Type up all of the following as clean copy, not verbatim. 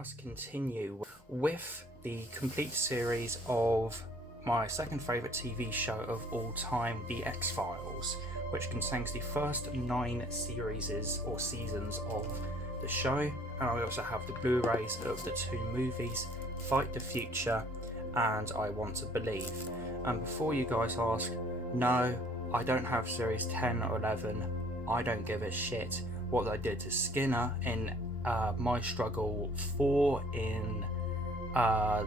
us continue with the complete series of my second favourite TV show of all time, The X-Files, which contains the first 9 series or seasons of the show, and I also have the Blu-rays of the 2 movies, Fight the Future and I Want to Believe. And before you guys ask, no, I don't have series 10 or 11, I don't give a shit. What I did to Skinner in My Struggle 4 in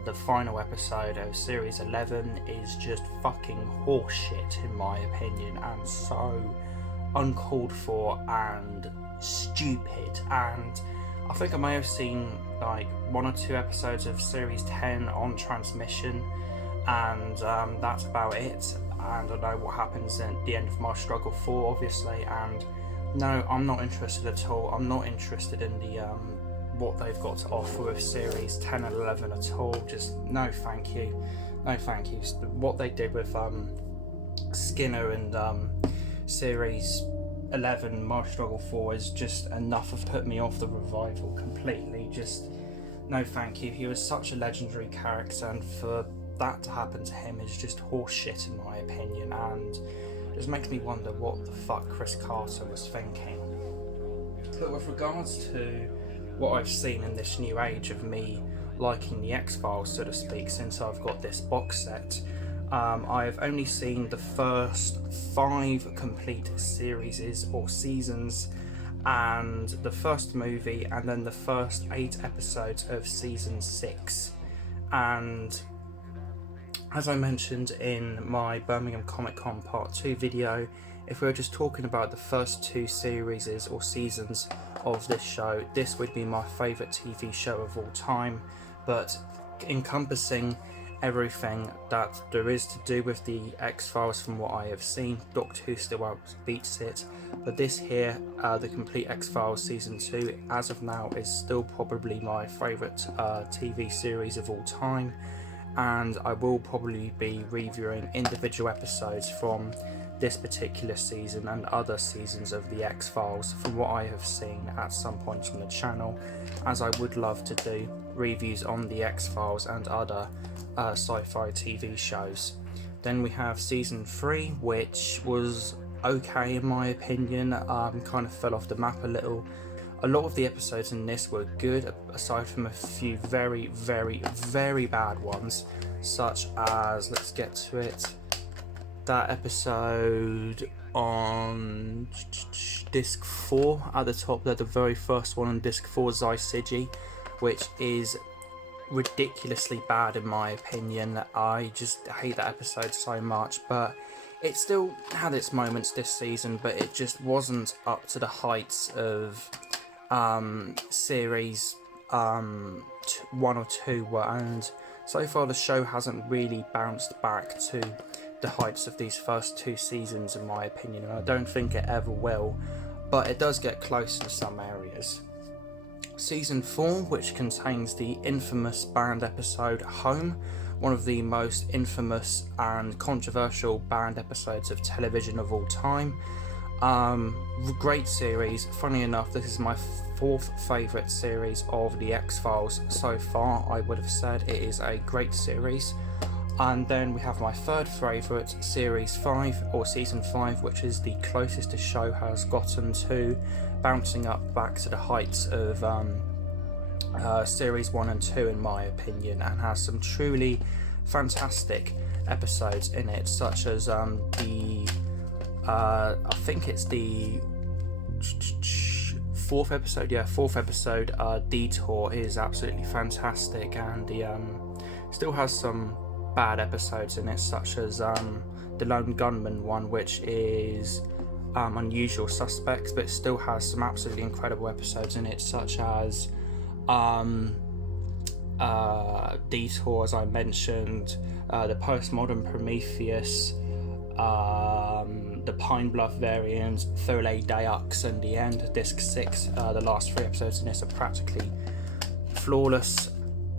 the final episode of series 11 is just fucking horseshit in my opinion, and so uncalled for and stupid. And I think I may have seen like 1 or 2 episodes of series 10 on transmission, and that's about it. And I know what happens at the end of My Struggle 4 obviously, and no, I'm not interested at all. I'm not interested in the what they've got to offer with series 10 and 11 at all. Just no thank you, no thank you. What they did with Skinner and series 11, My Struggle 4, is just enough of put me off the revival completely. Just no thank you. He was such a legendary character, and for that to happen to him is just horseshit in my opinion, and just makes me wonder what the fuck Chris Carter was thinking. But with regards to what I've seen in this new age of me liking the X-Files, so to speak, since I've got this box set, I've only seen the first 5 complete series or seasons, and the first movie, and then the first 8 episodes of season 6. And as I mentioned in my Birmingham Comic Con Part 2 video, if we were just talking about the first 2 series or seasons of this show, this would be my favourite TV show of all time. But encompassing everything that there is to do with the X-Files from what I have seen, Doctor Who still outbeats it. But this here, the complete X-Files Season 2, as of now, is still probably my favourite TV series of all time. And I will probably be reviewing individual episodes from this particular season and other seasons of the X-Files from what I have seen at some point on the channel, as I would love to do reviews on the X-Files and other sci-fi TV shows. Then we have season 3, which was okay in my opinion, kind of fell off the map a little. A lot of the episodes in this were good, aside from a few very, very, very bad ones, such as, let's get to it, that episode on disc 4 at the top there, the very first one on disc 4, Zycigi, which is ridiculously bad in my opinion. I just hate that episode so much, but it still had its moments this season, but it just wasn't up to the heights of series 1 or 2 were, and so far the show hasn't really bounced back to the heights of these first 2 seasons in my opinion, and I don't think it ever will, but it does get close in some areas. Season 4, which contains the infamous banned episode Home, one of the most infamous and controversial banned episodes of television of all time. Great series. Funny enough, this is my 4th favourite series of the X-Files so far. I would have said it is a great series. And then we have my 3rd favourite, series 5 or season 5, which is the closest the show has gotten to bouncing up back to the heights of series 1 and 2 in my opinion, and has some truly fantastic episodes in it, such as I think it's the 4th episode, Detour is absolutely fantastic, and the still has some bad episodes in it, such as the Lone Gunman one, which is Unusual Suspects, but it still has some absolutely incredible episodes in it, such as Detour, as I mentioned, the Postmodern Prometheus, the Pine Bluff variant, Folie Deux, and the end, disc 6. The last 3 episodes in this are practically flawless.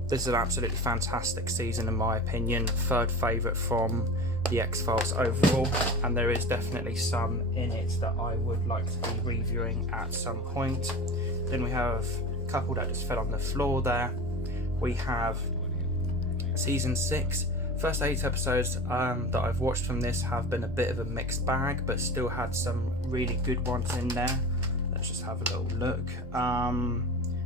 This is an absolutely fantastic season in my opinion, 3rd favourite from the X-Files overall, and there is definitely some in it that I would like to be reviewing at some point. Then we have a couple that just fell on the floor there. we have season 6. First 8 episodes that I've watched from this have been a bit of a mixed bag, but still had some really good ones in there. Let's just have a little look.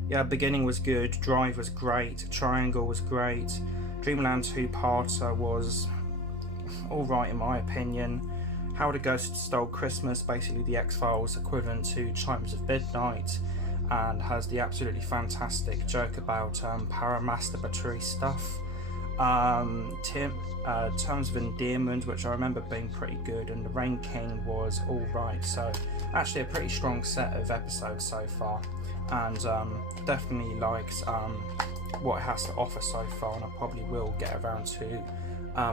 Yeah, beginning was good, Drive was great, Triangle was great, Dreamland 2-parter was alright in my opinion. How the Ghost Stole Christmas, basically the X-Files equivalent to Chimes of Midnight, and has the absolutely fantastic joke about paramasturbatory stuff. Terms of Endearment, which I remember being pretty good, and The Rain King was alright. So actually a pretty strong set of episodes so far, and definitely likes what it has to offer so far, and I probably will get around to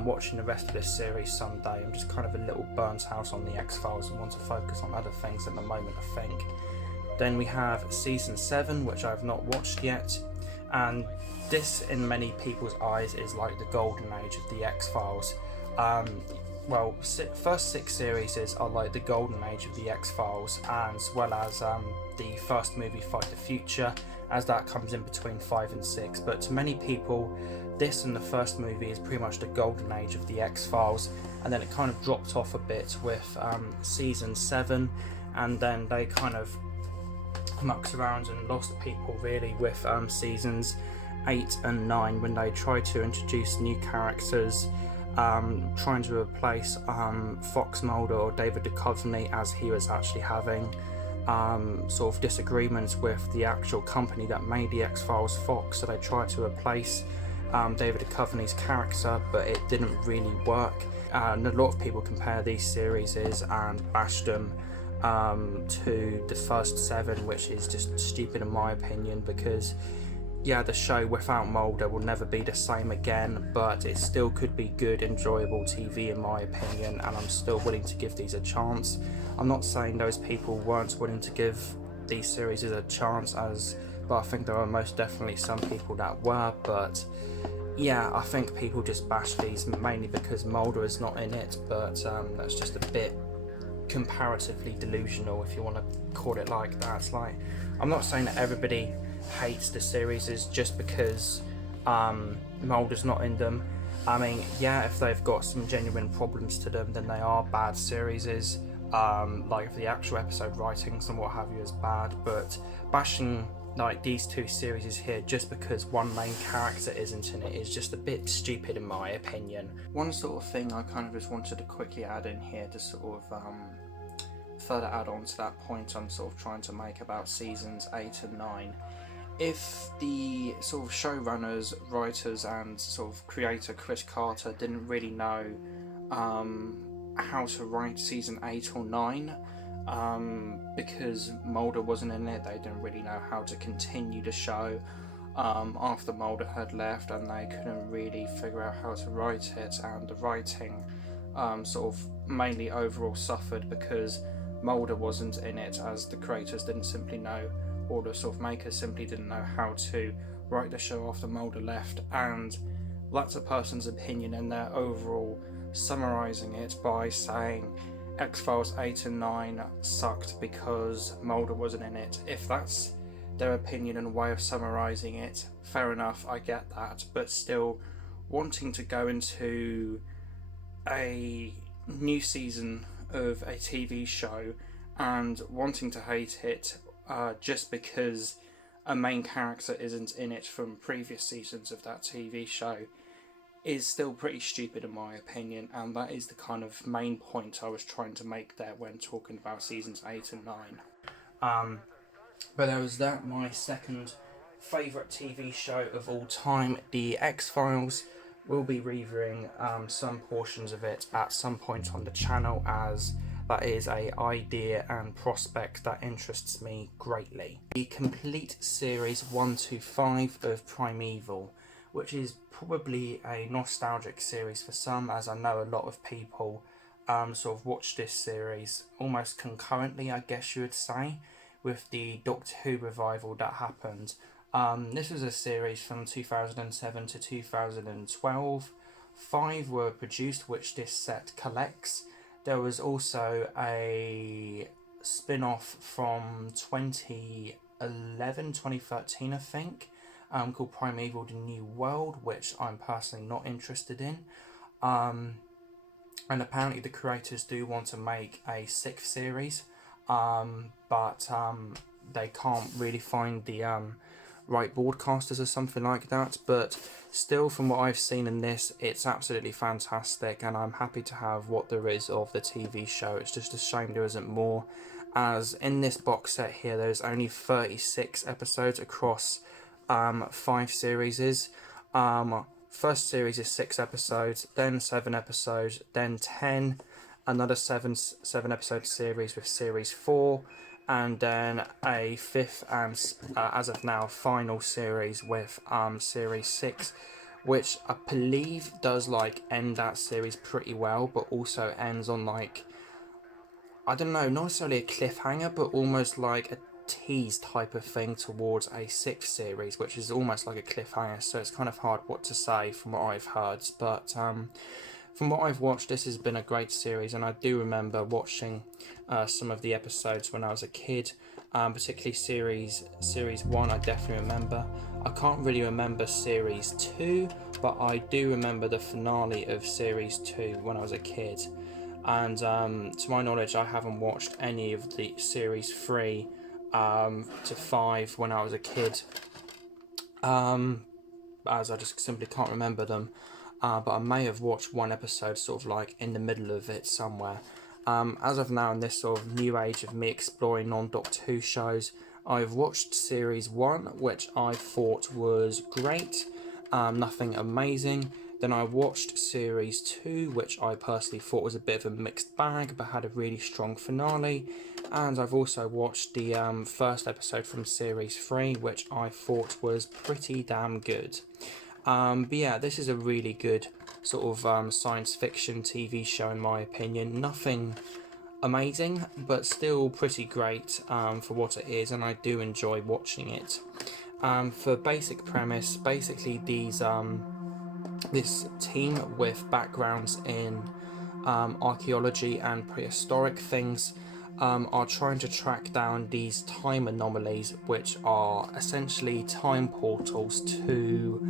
watching the rest of this series someday. I'm just kind of a little burnt out on the X-Files and want to focus on other things at the moment, I think. Then we have season 7, which I've not watched yet, and this in many people's eyes is like the golden age of the X-Files. Well, first 6 series are like the golden age of the X-Files, as well as the first movie, Fight the Future, as that comes in between 5 and 6. But to many people, this and the first movie is pretty much the golden age of the X-Files, and then it kind of dropped off a bit with season 7, and then they kind of mucked around and lost people really with seasons 8 and 9, when they tried to introduce new characters, trying to replace Fox Mulder or David Duchovny, as he was actually having sort of disagreements with the actual company that made the X-Files, Fox. So they tried to replace David Duchovny's character, but it didn't really work, and a lot of people compare these series and bash them to the first 7, which is just stupid in my opinion, because yeah, the show without Mulder will never be the same again, but it still could be good, enjoyable TV in my opinion, and I'm still willing to give these a chance. I'm not saying those people weren't willing to give these series a chance, but I think there are most definitely some people that were. But yeah, I think people just bash these mainly because Mulder is not in it, but that's just a bit comparatively delusional, if you want to call it like that. It's like, I'm not saying that everybody hates the series just because Mulder's not in them. I mean, yeah, if they've got some genuine problems to them, then they are bad series. Like if the actual episode writings and what have you is bad, but bashing like these 2 series here just because one main character isn't in it is just a bit stupid in my opinion. One sort of thing I kind of just wanted to quickly add in here to sort of further add on to that point I'm sort of trying to make about seasons 8 and 9. If the sort of showrunners, writers and sort of creator Chris Carter didn't really know how to write season 8 or 9, because Mulder wasn't in it, they didn't really know how to continue the show after Mulder had left, and they couldn't really figure out how to write it, and the writing sort of mainly overall suffered because Mulder wasn't in it, as the creators didn't simply know, or the sort of makers simply didn't know how to write the show after Mulder left. And that's a person's opinion, and they're overall summarising it by saying X-Files 8 and 9 sucked because Mulder wasn't in it. If that's their opinion and way of summarising it, fair enough, I get that, but still wanting to go into a new season of a TV show and wanting to hate it just because a main character isn't in it from previous seasons of that TV show is still pretty stupid in my opinion, and that is the kind of main point I was trying to make there when talking about seasons 8 and 9. But there was that, my second favourite TV show of all time, The X-Files. We'll be reviewing some portions of it at some point on the channel, as that is a idea and prospect that interests me greatly. The complete series 1 to 5 of Primeval, which is probably a nostalgic series for some, as I know a lot of people sort of watch this series almost concurrently, I guess you would say, with the Doctor Who revival that happened. This was a series from 2007 to 2012. 5 were produced, which this set collects. There was also a spin-off from 2013, I think, called Primeval: The New World, which I'm personally not interested in. And apparently the creators do want to make a sixth series, but they can't really find the right broadcasters or something like that. But still, from what I've seen in this, it's absolutely fantastic, and I'm happy to have what there is of the TV show. It's just a shame there isn't more, as in this box set here there's only 36 episodes across 5 series. First series is 6 episodes, then 7 episodes, then 10, another 7 episode series with series 4, and then a fifth and as of now final series with series 6, which I believe does like end that series pretty well, but also ends on like, I don't know, not necessarily a cliffhanger, but almost like a tease type of thing towards a sixth series, which is almost like a cliffhanger. So it's kind of hard what to say from what I've heard. But from what I've watched, this has been a great series, and I do remember watching some of the episodes when I was a kid. Particularly series 1, I definitely remember. I can't really remember series 2, but I do remember the finale of series 2 when I was a kid. And to my knowledge, I haven't watched any of the series 3 to 5 when I was a kid, as I just simply can't remember them. But I may have watched one episode sort of like in the middle of it somewhere. As of now, in this sort of new age of me exploring non-Doctor Who shows, I've watched series 1, which I thought was great, nothing amazing. Then I watched series 2, which I personally thought was a bit of a mixed bag, but had a really strong finale. And I've also watched the first episode from series 3, which I thought was pretty damn good. But yeah, this is a really good sort of science fiction TV show in my opinion. Nothing amazing, but still pretty great for what it is, and I do enjoy watching it. For basic premise, basically this team with backgrounds in archaeology and prehistoric things are trying to track down these time anomalies, which are essentially time portals to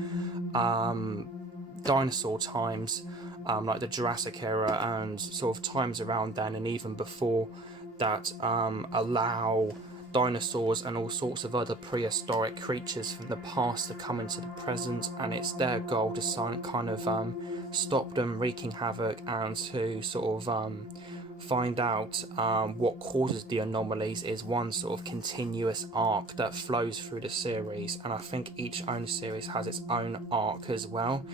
dinosaur times, like the Jurassic era and sort of times around then and even before that, allow dinosaurs and all sorts of other prehistoric creatures from the past to come into the present, and it's their goal to kind of stop them wreaking havoc and to sort of find out what causes the anomalies is one sort of continuous arc that flows through the series, and I think each own series has its own arc as well.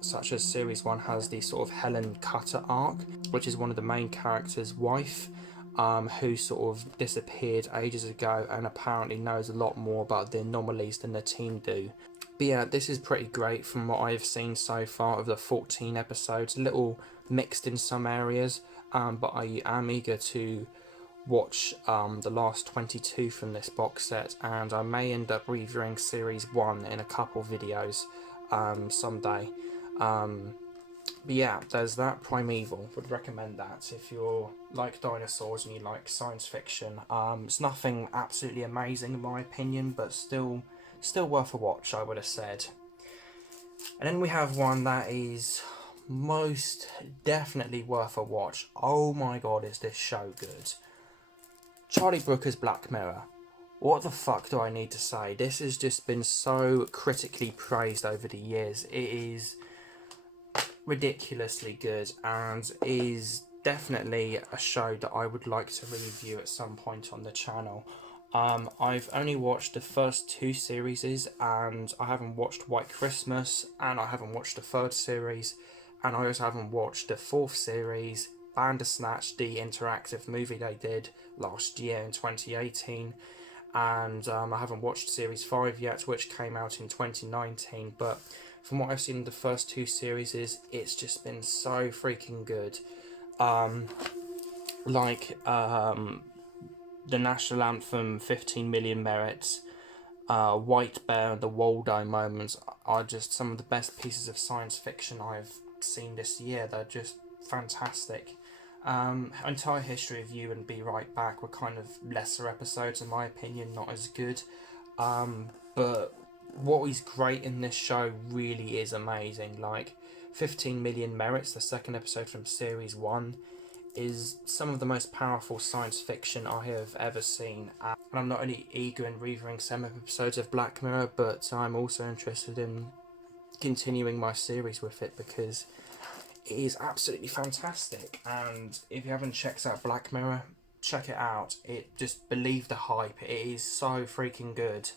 Such as series 1 has the sort of Helen Cutter arc, which is one of the main characters' wife, who sort of disappeared ages ago and apparently knows a lot more about the anomalies than the team do. But yeah, this is pretty great from what I've seen so far of the 14 episodes. A little mixed in some areas, but I am eager to watch the last 22 from this box set, and I may end up reviewing series 1 in a couple videos someday. But yeah, there's that. Primeval, would recommend that if you like dinosaurs and you like science fiction. It's nothing absolutely amazing in my opinion, but still worth a watch, I would have said. And then we have one that is most definitely worth a watch. Oh my god, is this show good. Charlie Brooker's Black Mirror. What the fuck do I need to say? This has just been so critically praised over the years. It is ridiculously good and is definitely a show that I would like to review at some point on the channel. I've only watched the first 2 series and I haven't watched White Christmas, and I haven't watched the 3rd series, and I also haven't watched the 4th series, Bandersnatch, the interactive movie they did last year in 2018, and I haven't watched series 5 yet, which came out in 2019, but from what I've seen in the first 2 series, it's just been so freaking good. The National Anthem, 15 Million Merits, White Bear, and the Waldo moments are just some of the best pieces of science fiction I've seen this year. They're just fantastic. Entire History of You and Be Right Back were kind of lesser episodes in my opinion, not as good. But what is great in this show really is amazing. Like 15 Million Merits, the second episode from series 1, is some of the most powerful science fiction I have ever seen. And I'm not only eager in reviewing some episodes of Black Mirror, but I'm also interested in continuing my series with it because it is absolutely fantastic. And if you haven't checked out Black Mirror, check it out. It just believe the hype. It is so freaking good.